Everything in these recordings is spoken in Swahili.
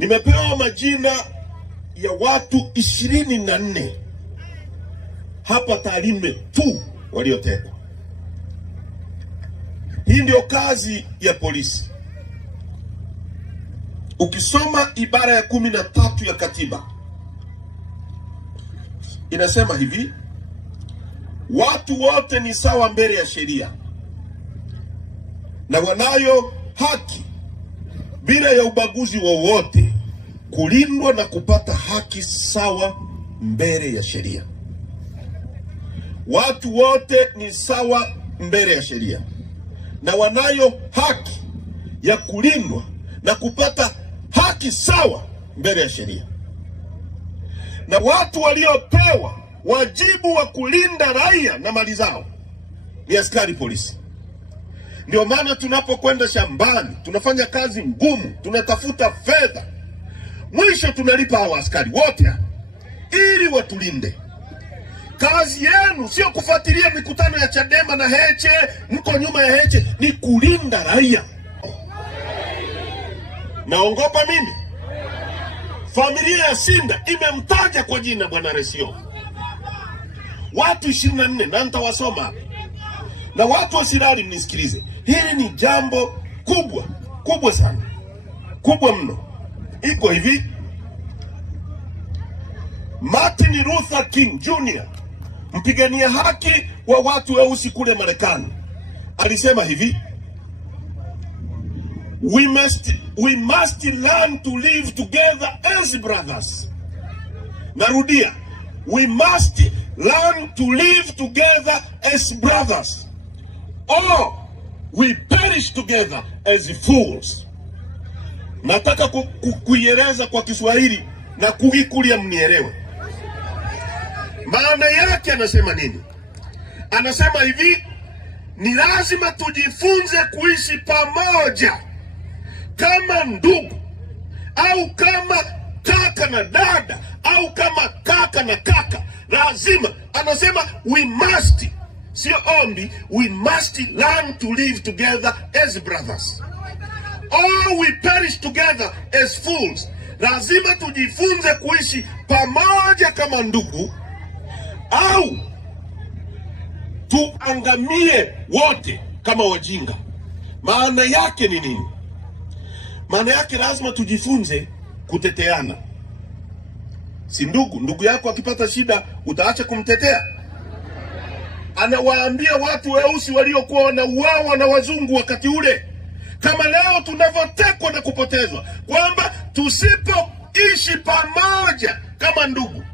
Nimepewa majina ya watu 24 hapa Tarime tu waliotekwa. Hii ndio kazi ya polisi. Ukisoma ibara ya 13 ya katiba inasema hivi: watu wote ni sawa mbele ya sheria na wanayo haki bila ya ubaguzi wowote kulindwa na kupata haki sawa mbele ya sheria. Watu wote ni sawa mbele ya sheria na wanayo haki ya kulindwa na kupata haki sawa mbele ya sheria. Na watu waliopewa wajibu wa kulinda raia na mali zao ni askari polisi. Ndio maana tunapokwenda shambani, tunafanya kazi ngumu, tunatafuta fedha, mwisho tunalipa hawa askari wote ili watulinde. Kazi yenu sio kufuatilia mikutano ya Chadema na Heche, mko nyuma ya Heche, ni kulinda raia. Naongopa mimi? Familia ya Sinda imemtaja kwa jina Bwana Resio. Watu 24 na nitawasoma. Na watu wa Sirari mnisikilize. Hili ni jambo kubwa sana. Kubwa mno. Iko hivi: Martin Luther King Jr., mpigania haki wa watu weusi kule Marekani, alisema hivi: we must learn to live together as brothers. Narudia, we must learn to live together as brothers, or we perish together as fools. Nataka kuieleza kwa Kiswahili na kuikulia mnielewe. Maana yake anasema nini? Anasema hivi: ni lazima tujifunze kuishi pamoja kama ndugu, au kama kaka na dada, au kama kaka na kaka. Lazima, anasema we must, sio ombi, we must learn to live together as brothers, or we perish together as fools. Lazima tujifunze kuishi pamoja kama ndugu, au tuangamie wote kama wajinga. Maana yake ni nini? Maana yake lazima tujifunze kuteteana. Si ndugu yako akipata shida utaacha kumtetea? Anawaambia watu weusi waliokuwa wanauawa na wazungu wakati ule, kama leo tunavyotekwa na kupotezwa, kwamba tusipoishi pamoja kama ndugu,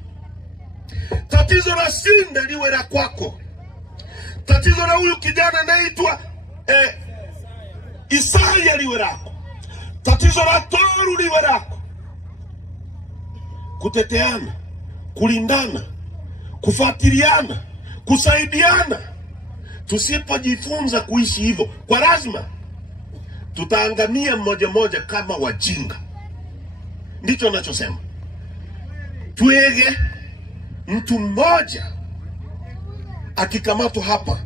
tatizo la Sinda liwe la kwako, tatizo la huyu kijana anaitwa Isaya liwe lako, tatizo la Toru liwe lako. Kuteteana, kulindana, kufuatiliana, kusaidiana. Tusipojifunza kuishi hivyo, kwa lazima tutaangamia mmoja kama wajinga. Ndicho nachosema. Tuege mtu mmoja akikamatwa hapa,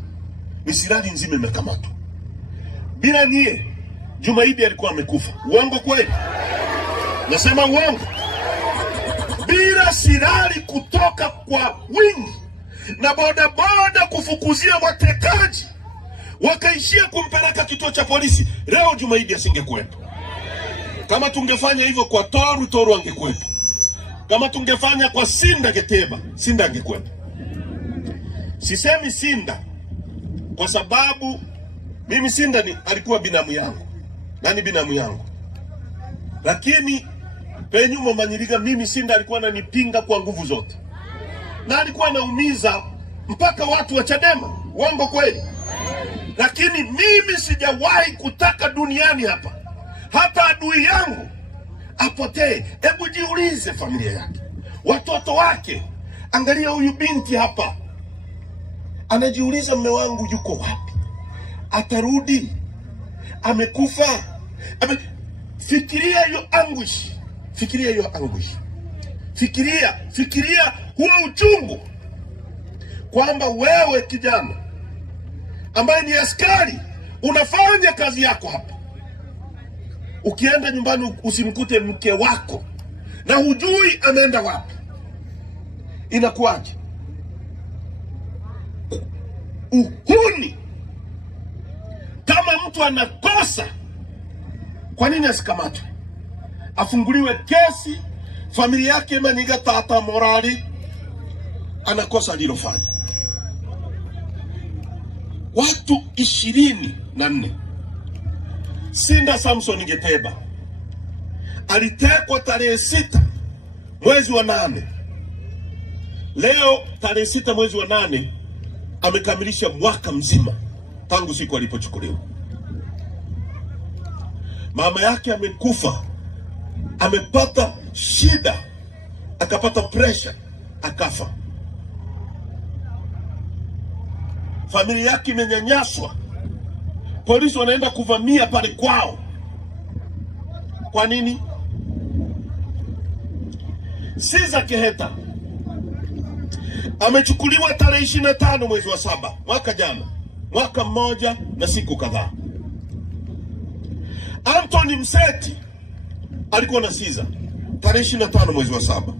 Misirari nzima imekamatwa. Bila nyie, Jumaidi alikuwa amekufa. Uongo kweli? Nasema uongo? Bila Sirari kutoka kwa wingi na bodaboda kufukuzia watekaji, wakaishia kumpeleka kituo cha polisi, leo Jumaidi asingekuwepo. Kama tungefanya hivyo kwa Toru angekuwepo. Kama tungefanya kwa Sinda Geteba, Sinda angekuwepo. Sisemi Sinda kwa sababu mimi Sinda alikuwa binamu yangu, na ni binamu yangu. Lakini penyumo Manyiriga, mimi Sinda alikuwa ananipinga kwa nguvu zote, na alikuwa anaumiza mpaka watu wa Chadema. Uongo kweli? Lakini mimi sijawahi kutaka duniani hapa hata adui yangu apotee. Hebu jiulize familia yake, watoto wake. Angalia huyu binti hapa, anajiuliza mume wangu yuko wapi? Atarudi? Amekufa? Fikiria hiyo anguish. Fikiria hiyo anguish. Fikiria huo uchungu, kwamba wewe kijana ambaye ni askari unafanya kazi yako hapa, Ukienda nyumbani usimkute mke wako na hujui ameenda wapi, inakuwaje? Uhuni. Kama mtu anakosa, kwa nini asikamatwe, afunguliwe kesi, familia yake maniga tata morali anakosa alilofanya? Watu 24. Sinda Samson Geteba alitekwa tarehe 6 mwezi wa 8. Leo tarehe 6 mwezi wa 8 amekamilisha mwaka mzima tangu siku alipochukuliwa. Mama yake amekufa, amepata shida, akapata pressure, akafa. Familia yake imenyanyaswa, polisi wanaenda kuvamia pale kwao. Kwa nini? Siza Keheta amechukuliwa tarehe 25 mwezi wa 7 mwaka jana, mwaka mmoja na siku kadhaa. Anthony Mseti alikuwa na Siza tarehe 25 mwezi wa 7.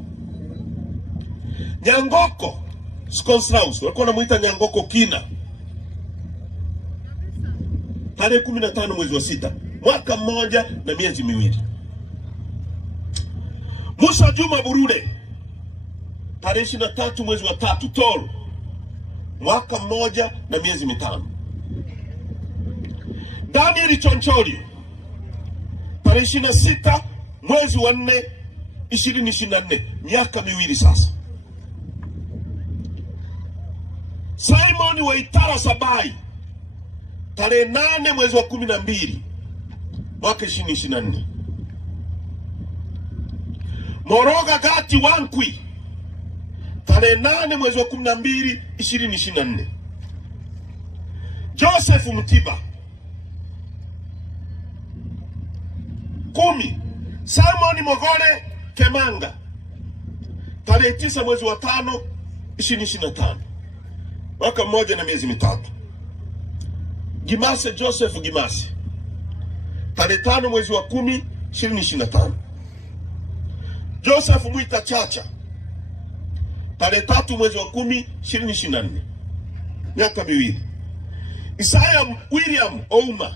Nyangoko Skonslaus walikuwa wanamuita Nyangoko Kina tarehe 15 mwezi wa 6, mwaka mmoja na miezi miwili. Musa Juma Burure tarehe 23 mwezi wa 3 Toro, mwaka mmoja na miezi mitano. Daniel Chonchorio tarehe 26 mwezi wa 4 2024, miaka miwili sasa. Simon Waitara Sabai tarehe 8 mwezi wa 12 mwaka 2024. Moroga Gati Wankwi tarehe 8 mwezi wa 12 2024. Joseph Mutiba 10. Simon Mogore Kemanga tarehe 9 mwezi wa 5 2025, mwaka mmoja na miezi mitatu. Gimase Joseph Gimase tarehe 5 mwezi wa 10 2025. Joseph Mwita Chacha tarehe 3 mwezi wa 10 2024, miaka miwili. Isaiah William Ouma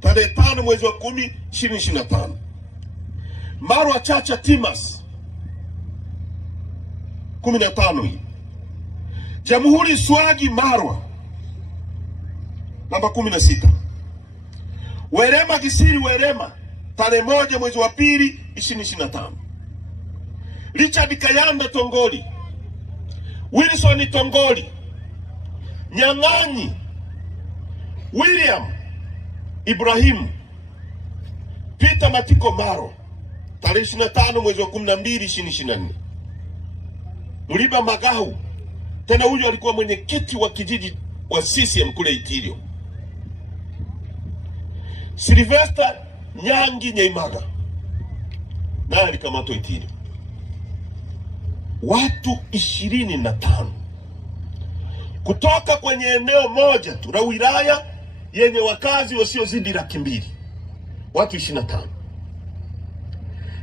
tarehe 5 mwezi wa 10 2025. Marwa Chacha Timas 15 hii. Jamhuri Swagi Marwa namba 16. Werema Gisiri Werema tarehe 1 mwezi wa 2 2025. Richard Kayanda Tongoli, Wilson Tongoli, Nyang'anyi William Ibrahim, Peter Matiko Maro tarehe 25 mwezi wa 12 2024. Muliba Magahu, tena huyo alikuwa mwenyekiti wa kijiji wa CCM kule Itirio. Sylvester Nyangi Nyaimaga naye alikamatwa Itirio. Watu 25 kutoka kwenye eneo moja tu la wilaya yenye wakazi wasiozidi 200,000, watu 25.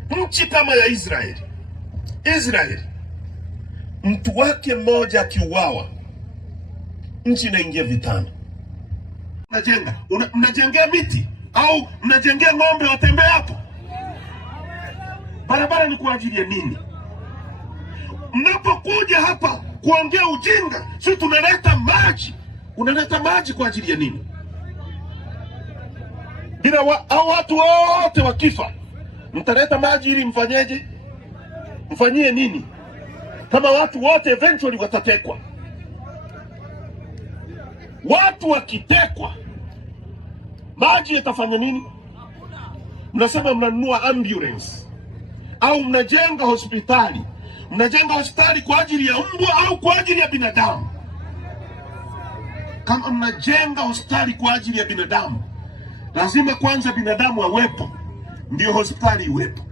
Nchi kama ya Israeli, mtu wake mmoja akiuawa, nchi inaingia vitani. Mnajengea miti au mnajengea ng'ombe watembee hapo? Barabara ni kwa ajili ya nini? Mnapokuja hapa kuongea ujinga, sisi tunaleta maji. Unaleta maji kwa ajili ya nini? Bila au watu wote wakifa, mtaleta maji ili mfanyeje? Mfanyie nini? Kama watu wote eventually watatekwa. Watu wakitekwa, maji yatafanya nini? Mnasema mnanunua ambulance au mnajenga hospitali. Mnajenga hospitali kwa ajili ya mbwa au kwa ajili ya binadamu? Kama mnajenga hospitali kwa ajili ya binadamu, lazima kwanza binadamu awepo ndio hospitali iwepo.